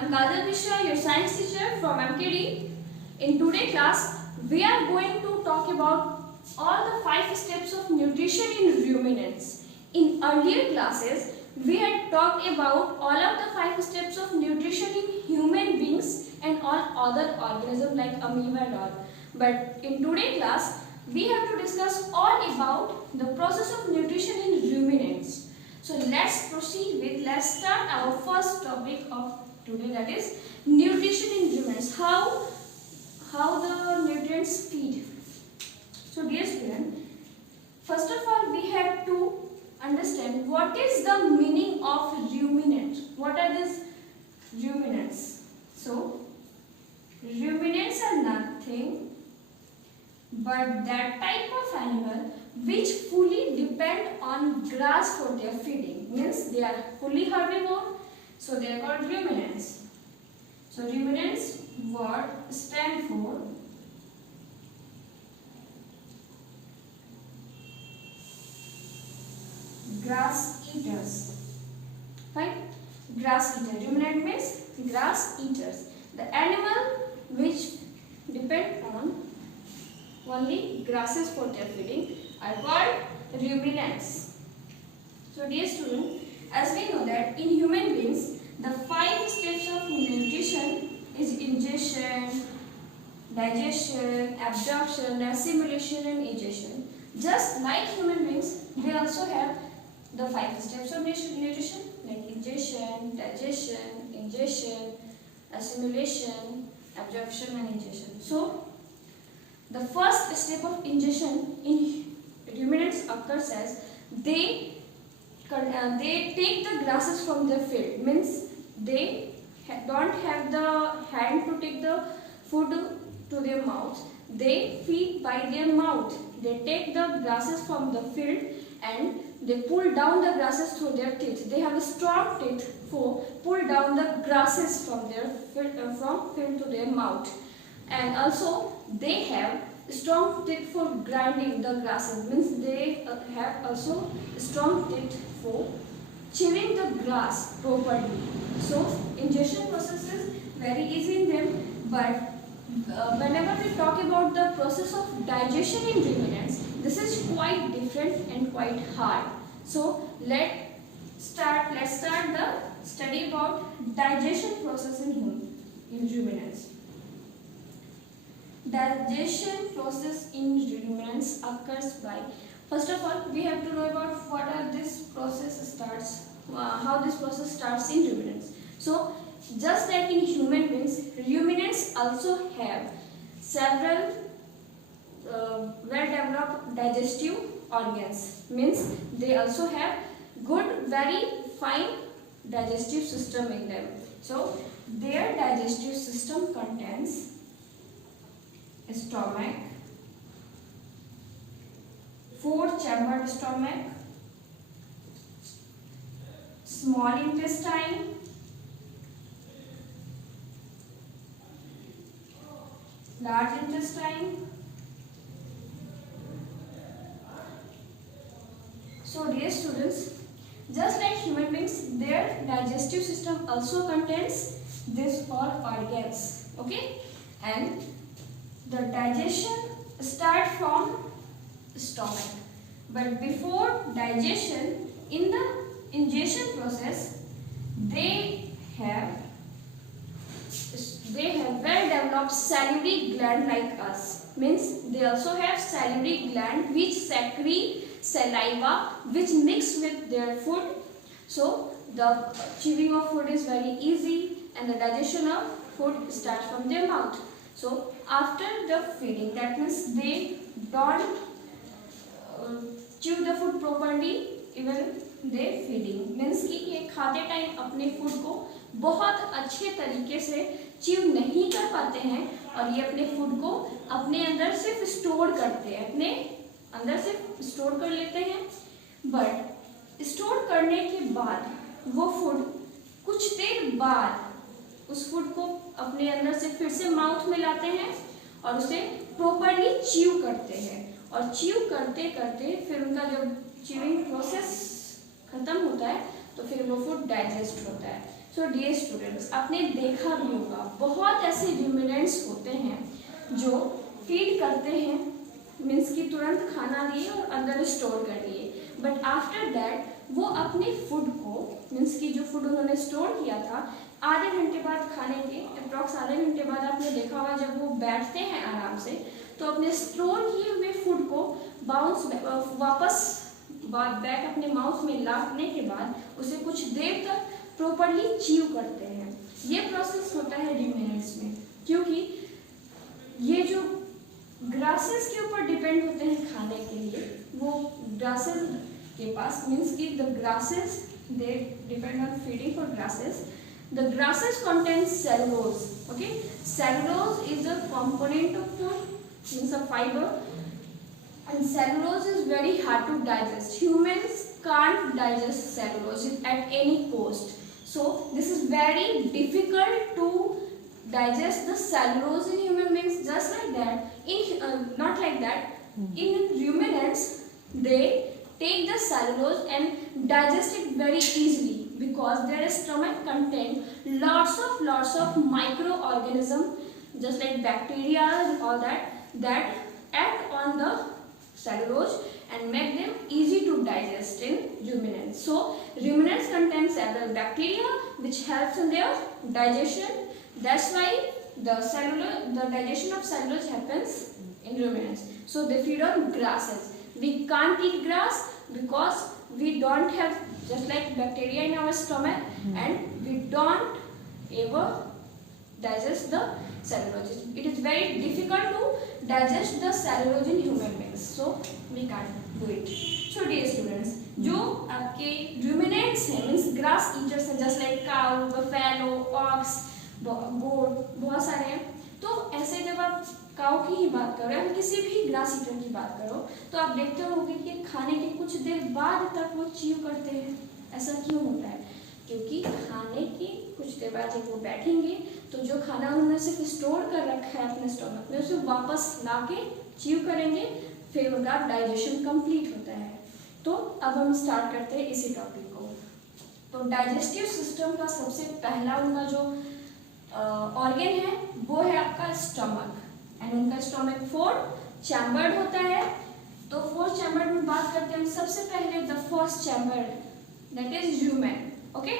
I'm Kajal Mishra, your science teacher from MKD. In today's class, we are going to talk about all the 5 steps of nutrition in ruminants. In earlier classes, we had talked about all of the 5 steps of nutrition in human beings and all other organisms like amoeba and all. But in today's class, we have to discuss all about the process of nutrition in ruminants. So let's start our first topic of today, that is nutrition in ruminants. How the nutrients feed. So dear student, first of all we have to understand what is the meaning of ruminant. What are these ruminants? So ruminants are nothing but that type of animal which fully depend on grass for their feeding. Means they are fully herbivore, so they are called ruminants. So ruminants word stand for grass eaters. Fine? Grass eater. Ruminant means grass eaters. The animal which depend on only grasses for their feeding are called ruminants. So dear student, as we know that in human beings, the 5 steps of nutrition is ingestion, digestion, absorption, assimilation and egestion. Just like human beings, they also have the 5 steps of nutrition like ingestion, digestion, ingestion, assimilation, absorption and egestion. So the first step of ingestion in ruminants occurs as they take the grasses from their field. Means they don't have the hand to take the food to their mouth. They feed by their mouth. They take the grasses from the field and they pull down the grasses through their teeth. They have a strong teeth for pull down the grasses from their field to their mouth. And also they have strong teeth for grinding the grasses. Means they have also strong teeth for chewing the grass properly. So ingestion process is very easy in them, but whenever we talk about the process of digestion in ruminants, this is quite different and quite hard. So let's start the study about digestion process in ruminants. Digestion process in ruminants occurs by, first of all, we have to know about what are this process starts, how this process starts in ruminants. So, just like in human beings, ruminants also have several well-developed digestive organs. Means they also have good, very fine digestive system in them. So, their digestive system contains stomach, 4-chambered stomach, small intestine, large intestine. So dear students, just like human beings, their digestive system also contains these all organs. Okay? And the digestion starts from stomach. But before digestion, in the ingestion process, they have well-developed salivary gland like us. Means they also have salivary gland which secrete saliva which mix with their food. So the chewing of food is very easy and the digestion of food starts from their mouth. So after the feeding, that means they don't chew the food properly even they feeding. Means कि ये खाते time अपने food को बहुत अच्छे तरीके से chew नहीं कर पाते हैं और ये अपने फूड को अपने अंदर सिर्फ स्टोर करते हैं, अपने अंदर सिर्फ स्टोर कर लेते हैं. बट स्टोर करने के बाद वो फूड कुछ देर बाद उस फूड को अपने अंदर से फिर से माउथ में लाते हैं और उसे प्रॉपर्ली च्यू करते हैं. और च्यू करते करते फिर उनका जब च्यूइंग प्रोसेस खत्म होता है तो फिर वो फूड डाइजेस्ट होता है. सो डियर स्टूडेंट्स, आपने देखा भी होगा बहुत ऐसे रूमिनेंट्स होते हैं जो फीड करते हैं, मीन्स कि तुरंत खाना लिए और अंदर स्टोर कर लिए, बट आफ्टर दैट वो अपने फूड को, मीन्स कि जो फूड उन्होंने स्टोर किया था, आधे घंटे बाद खाने के अप्रॉक्स आधे घंटे बाद आपने देखा होगा जब वो बैठते हैं आराम से, तो अपने स्टोर किए हुए फूड को वापस बैक अपने माउथ में लाने के बाद उसे कुछ देर तक प्रॉपरली च्यू करते हैं। ये प्रोसेस होता है रूमिनेंट्स में, क्योंकि ये जो ग्रासेस के ऊपर डिपेंड होते हैं खाने के लिए, वो ग्रासेस के पास, मीन्स कि the grasses they depend on feeding for grasses. The grasses contains cellulose. Okay, cellulose is a component of food, means a fiber, and cellulose is very hard to digest. Humans can't digest cellulose at any cost. So this is very difficult to digest the cellulose in human beings. Just like that, not like that. In ruminants, they take the cellulose and digest it very easily, because their stomach contain lots of microorganisms, just like bacteria and all that act on the cellulose and make them easy to digest in ruminants. So ruminants contain several bacteria which helps in their digestion. That's why the digestion of cellulose happens in ruminants. So they feed on grasses. We can't eat grass because we don't have, just like bacteria in our stomach, and we don't ever digest the cellulose. It is very difficult to digest the cellulose in human beings, so we can't do it. So dear students, जो आपके ruminants हैं, means grass eaters हैं, just like cow, buffalo, ox, goat, बहुत सारे हैं. तो ऐसे जब आप काऊ की ही बात करो या किसी भी ग्रास ईटर की बात करो, तो आप देखते होंगे कि खाने के कुछ देर बाद तक वो च्यू करते हैं. ऐसा क्यों होता है? क्योंकि खाने की कुछ देर बाद जब वो बैठेंगे तो जो खाना उन्होंने सिर्फ स्टोर कर रखा है अपने स्टोमक में, उसे वापस ला के च्यू करेंगे, फिर उनका डाइजेशन कंप्लीट होता है. तो अब हम स्टार्ट करते हैं इसी टॉपिक को. तो डाइजेस्टिव सिस्टम का सबसे पहला उनका जो ऑर्गन है वो है आपका स्टमक, एंड उनका स्टमक 4 चैम्बर्ड होता है. तो 4 चैम्बर्ड में बात करते हैं सबसे पहले the first chamber, that is human. Okay,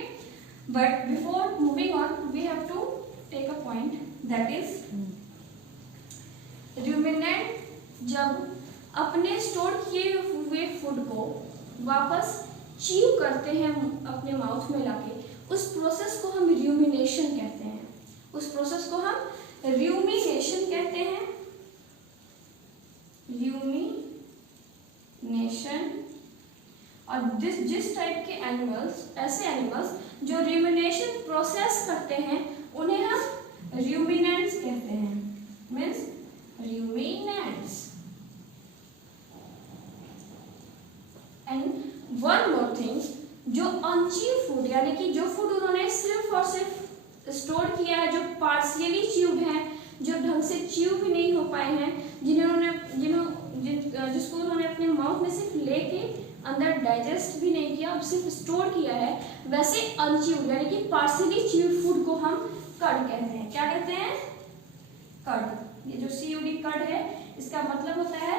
but before moving on we have to take a point, that is ruminant जब अपने स्टोर किए हुए फूड को वापस च्यू करते हैं अपने माउथ में लाके, उस प्रोसेस को हम रूमिनेशन कहते हैं. उस प्रोसेस को हम रूमिनेशन कहते हैं. रूमिनेशन. और जिस टाइप के एनिमल्स, ऐसे एनिमल्स जो रूमिनेशन प्रोसेस करते हैं उन्हें हम रूमिनेंट्स कहते हैं. Means ruminants. And one more thing, जो अनच्यू फूड, यानी कि जो फूड उन्होंने सिर्फ और सिर्फ स्टोर किया है, जो पार्शियली च्यूड हैं, जो ढंग से च्यू भी नहीं हो पाए हैं, जिसको उन्होंने अपने माउथ में सिर्फ लेके अंदर डाइजेस्ट भी नहीं किया, सिर्फ स्टोर किया है, वैसे अनच्यूड यानी कि पार्शियली च्यूड फूड को हम कर्ड कहते हैं. क्या कहते हैं? कर्ड. ये जो CUD कर्ड है, इसका मतलब होता है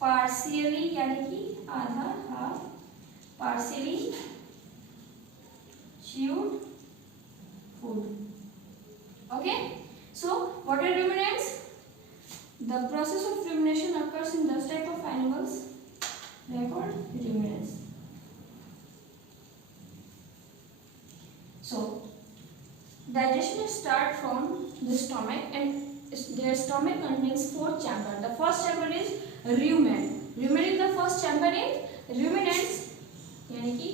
पार्शियली, यानी कि आधा, half, partially chewed food. Okay, so what are ruminants? The process of rumination occurs in those type of animals, they are called ruminants. So digestion starts from the stomach, and their stomach contains 4 chambers. The first chamber is rumen. Rumen is the first chamber in ruminants, यानी कि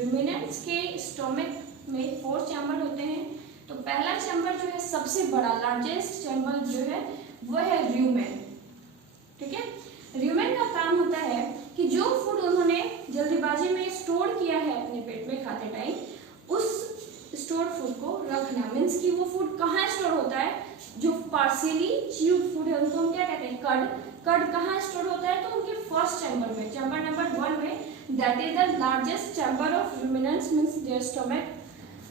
ruminants के stomach में 4 chamber होते हैं. तो पहला chamber जो है सबसे बड़ा, लार्जेस्ट चैम्बर जो है वो है रूमेन. ठीक है, रूमेन का काम होता है कि जो फूड उन्होंने जल्दीबाजी में स्टोर किया है अपने पेट में खाते टाइम, उस स्टोर फूड को रखना. मीन्स कि वो फूड कहाँ स्टोर होता है? जो पार्शियली च्यूड फूड है उनको हम क्या कहते हैं? कर्ड कहाँ स्टोर होता है? तो उनके फर्स्ट चैम्बर में, चैम्बर नंबर 1 में, that is the largest chamber of ruminants, means their stomach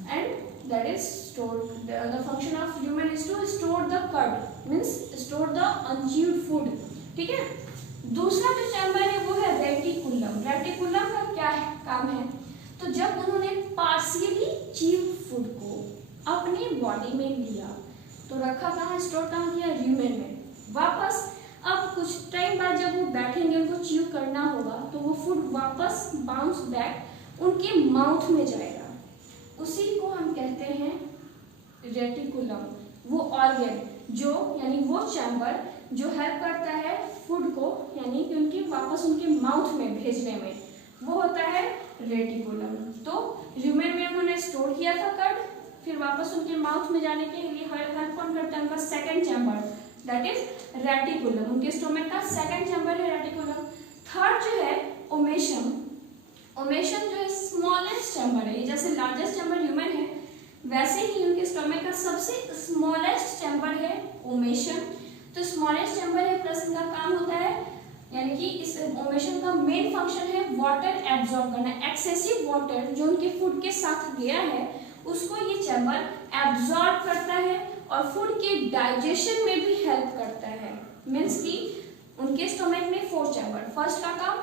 and that is stored. The function of human is to store the curd, means store the unchewed food. ठीक है, दूसरा जो chamber है वो है reticulum. Reticulum का क्या है, काम है, तो जब उन्होंने पार्शियली च्यूड फूड को अपनी बॉडी में लिया तो रखा कहाँ, स्टोर कहाँ किया, ल्यूमेन में. वापस अब कुछ टाइम बाद जब वो बैठेंगे, उनको च्यू करना होगा, तो वो फूड वापस बाउंस बैक उनके माउथ में जाएगा. उसी को हम कहते हैं रेटिकुलम. वो ऑर्गन जो, यानी वो चैम्बर जो हेल्प करता है फूड को, यानी कि उनके वापस उनके माउथ में भेजने में, वो होता है रेटिकुलम. तो ल्यूमेन में उन्होंने स्टोर किया था कर्ड, फिर वापस उनके माउथ में जाने के लिए हेल्प कौन करता है, उनका second chamber, that is reticulum. उनके स्टोमक का सेकंड चैम्बर है रेटिकुलम. थर्ड जो है ओमेशम. ओमेशम जो है स्मॉलेस्ट चैम्बर है. ये जैसे लार्जेस्ट चैम्बर ह्यूमन है, वैसे ही उनके स्टोमक का सबसे स्मॉलेस्ट चैम्बर है ओमेशम. तो स्मॉलेस्ट चैम्बर है, प्लस इनका काम होता है, यानी कि इस ओमेशम का मेन फंक्शन है वाटर एब्जॉर्ब करना. एक्सेसिव वाटर जो उनके फूड के साथ गया है उसको ये चैम्बर एब्जॉर्ब करता है और फूड के डाइजेशन में भी हेल्प करता है. मीन्स कि उनके स्टोमक में 4 चैम्बर. फर्स्ट का काम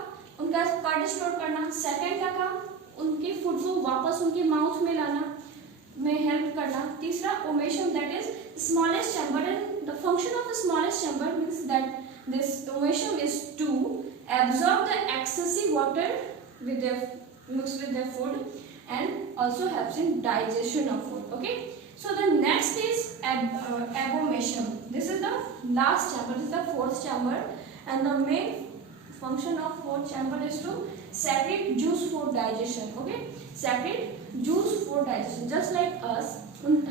उनका कर्ड स्टोर करना, सेकंड का काम उनके फूड को वापस उनके माउथ में लाना में हेल्प करना, तीसरा omasum that is smallest chamber. And the function of the smallest chamber means that this ovation is to absorb the excessive water with their mixed with their food and also helps in digestion of food. Okay, so the next is abomasum. This is the last chamber, this is the fourth chamber, and the main function of fourth chamber is to secrete juice for digestion. Okay, secrete juice for digestion. Just like us,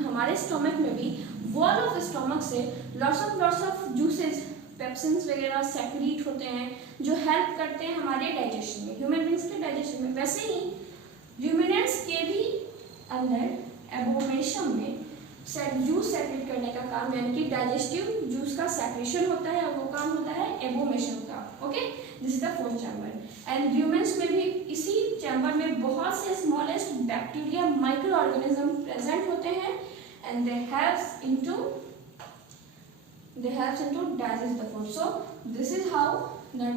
हमारे stomach में भी wall of stomach से lots of juices, पेप्सिन्स वगैरह secrete होते हैं जो help करते हैं हमारे डाइजेशन में, ह्यूमन बींग्स के डाइजेशन में. वैसे ही र्यूमिनेंट्स के भी अंदर एबोमेशम में जूस सेक्रेट करने का काम, यानी कि डाइजेस्टिव जूस का सेक्रेशन होता है, और वो काम होता है एबोमेशम का. Okay, this is the fourth chamber. And humans में भी इसी चैम्बर में बहुत से smallest bacteria, micro organism present होते हैं, and they helps into digest the food. So this is how the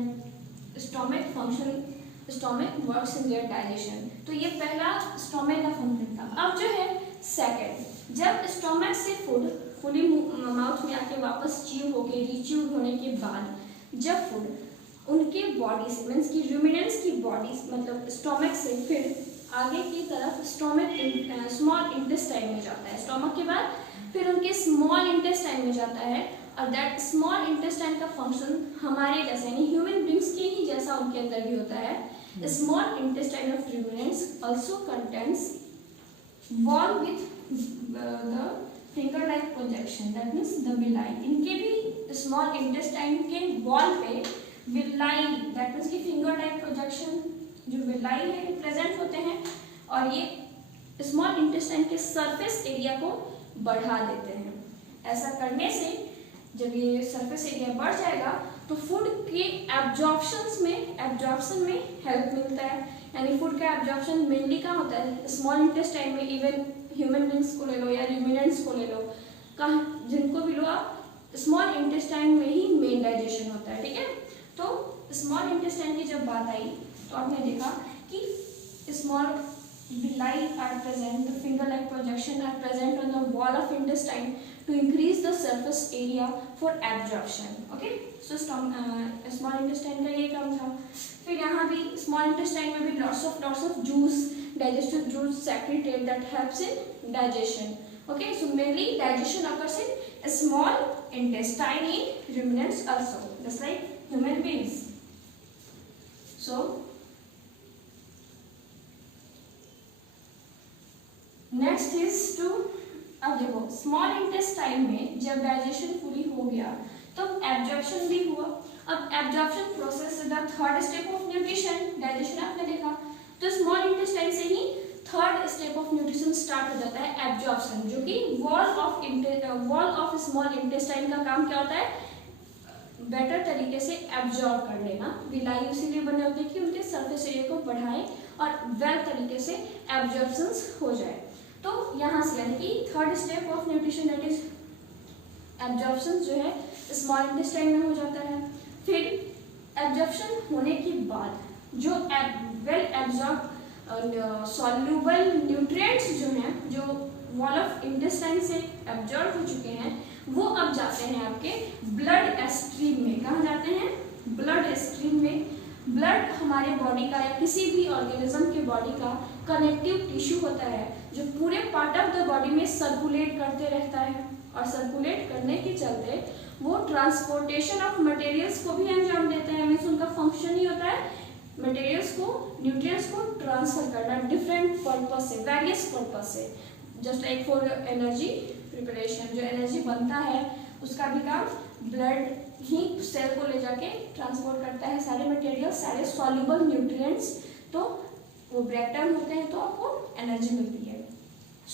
stomach works in their digestion. तो ये पहला स्टोमक का फंक्शन था. अब जो है सेकंड, जब स्टोमक से फूड फुली माउथ में आके वापस च्यू होके रीच्यू होने के बाद, जब फूड उनके बॉडी से, मीन्स की रूमिनेंट्स की बॉडी मतलब स्टोमक से फिर आगे की तरफ स्मॉल इंटेस्टाइन में जाता है. स्टोमक के बाद फिर उनके स्मॉल इंटेस्टाइन में जाता है, और दैट स्मॉल इंटेस्टाइन का फंक्शन हमारे जैसे यानी ह्यूमन बींग्स के ही जैसा उनके अंदर भी होता है. Small intestine of ruminants also contains wall with the finger like projection, that means the villi. इनके भी स्मॉल इंटेस्टाइन के वॉल पे विलाई, दैट मीन्स की फिंगर लाइक प्रोजेक्शन जो विलाई है प्रेजेंट होते हैं, और ये स्मॉल इंटेस्टाइन के सरफेस एरिया को बढ़ा देते हैं. ऐसा करने से जब ये सरफेस एरिया बढ़ जाएगा तो फूड के एब्जॉर्प्शन में हेल्प मिलता है. यानी फूड का एब्जॉर्प्शन मेनली कहाँ होता है, स्मॉल इंटेस्टाइन में. इवन ह्यूमन बींग्स को ले लो या ल्यूमिनेंट्स को ले लो, कहाँ जिनको भी लो आप, स्मॉल इंटेस्टाइन में ही मेन डाइजेशन होता है. ठीक है, तो स्मॉल इंटेस्टाइन की जब बात आई तो आपने देखा कि small villi are present, the finger-like projection are present on the wall of intestine to increase the surface area for absorption. Okay, so small intestine का ये काम था. फिर यहाँ भी small intestine में भी lots of juice, digestive juice secreted that helps in digestion. Okay, so mainly digestion occurs in small intestine in ruminants also, just like human beings. So next is two, अब देखो small intestine में जब digestion पूरी हो गया तो absorption भी हुआ. अब absorption process the third step of nutrition. Digestion आपने देखा, तो स्मॉल इंटेस्टाइन से ही third step of nutrition start हो जाता है, एब्जॉर्प्शन, जो कि वॉल ऑफ स्मॉल इंटेस्टाइन का काम क्या होता है, बेटर तरीके से एब्जॉर्ब कर लेना. विलाई इसीलिए बने होते हैं कि उनके सरफेस एरिया को बढ़ाएं और वेल तरीके से एब्जॉर्प्शन हो जाए. तो यहाँ से यानी कि third step of nutrition that is absorption जो है स्मॉल इंटेस्टाइन में हो जाता है। फिर एब्जॉर्प्शन होने के बाद जो वेल एब्जॉर्ब सॉल्यूबल न्यूट्रिएंट्स जो हैं जो वॉल ऑफ इंटेस्टाइन से एब्जॉर्ब हो चुके हैं वो अब जाते हैं आपके ब्लड स्ट्रीम में। कहाँ जाते हैं? ब्लड स्ट्रीम में। ब्लड हमारे बॉडी का या किसी भी ऑर्गेनिज्म के बॉडी का कनेक्टिव टिश्यू होता है जो पूरे पार्ट ऑफ द बॉडी में सर्कुलेट करते रहता है, और सर्कुलेट करने के चलते वो ट्रांसपोर्टेशन ऑफ मटेरियल्स को भी अंजाम देते हैं। मीन्स उनका फंक्शन ही होता है मटेरियल्स को, न्यूट्रिएंट्स को ट्रांसफर करना डिफरेंट पर्पस से, वेरियस पर्पस से। Just like for energy preparation, जो एनर्जी बनता है उसका भी काम ब्लड ही सेल को ले जाके ट्रांसपोर्ट करता है, सारे मटेरियल, सारे सॉल्युबल न्यूट्रिएंट्स, तो वो ब्रेक डाउन होते हैं तो आपको एनर्जी मिलती है।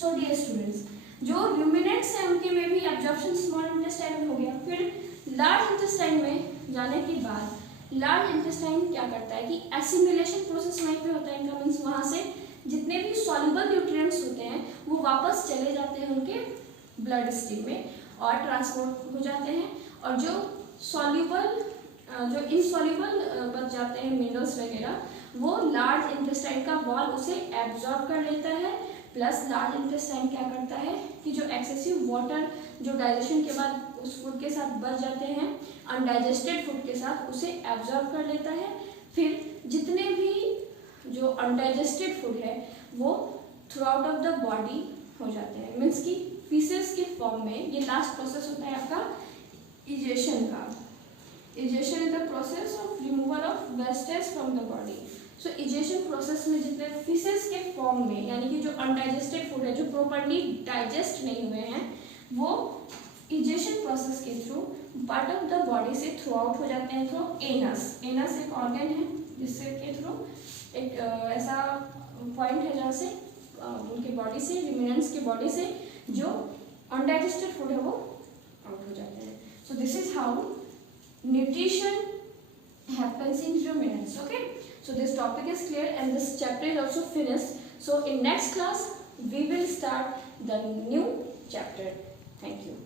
सो डियर स्टूडेंट्स, जो रूमिनेंट्स हैं उनके में भी एब्जॉर्प्शन स्मॉल इंटेस्टाइन में हो गया। फिर लार्ज इंटेस्टाइन में जाने के बाद लार्ज इंटेस्टाइन क्या करता है कि एसिमिलेशन प्रोसेस वहीं पे होता है इनका। मीन्स वहाँ से जितने भी सॉल्युबल न्यूट्रिएंट्स होते हैं वो वापस चले जाते हैं उनके ब्लड स्ट्रीम में और ट्रांसपोर्ट हो जाते हैं, और जो सॉल्युबल जो इनसॉल्युबल बच जाते हैं मिनरल्स वगैरह वो लार्ज इंटेस्टाइन का वॉल उसे एब्जॉर्ब कर लेता है। प्लस लार्ज इंटेस्टाइन क्या करता है कि जो एक्सेसिव वाटर जो डाइजेशन के बाद उस फूड के साथ बच जाते हैं अनडाइजेस्टेड फूड के साथ उसे एब्जॉर्ब कर लेता है। फिर जितने भी जो अनडाइजेस्टेड फूड है वो through out of the body हो जाते हैं। मीन्स कि फीसेस के फॉर्म में ये लास्ट प्रोसेस होता है आपका इजेशन का। Egestion is the process of removal of wastage from the body. So egestion process में जितने फीसेस के फॉर्म में यानी कि जो अनडाइजेस्टेड फूड है जो प्रॉपर्ली डाइजेस्ट नहीं हुए हैं वो इजेशन प्रोसेस के through part of the body से थ्रू आउट हो जाते हैं थ्रू एनस। एनस एक ऑर्गन है जिससे के थ्रू एक ऐसा पॉइंट है जहाँ से उनके बॉडी से रिमेनेंट्स के बॉडी से जो अनडाइजेस्टेड फूड है वो आउट हो जाते हैं। So this is how nutrition happens in ruminants. Okay, so this topic is clear and this chapter is also finished. So in next class we will start the new chapter. Thank you.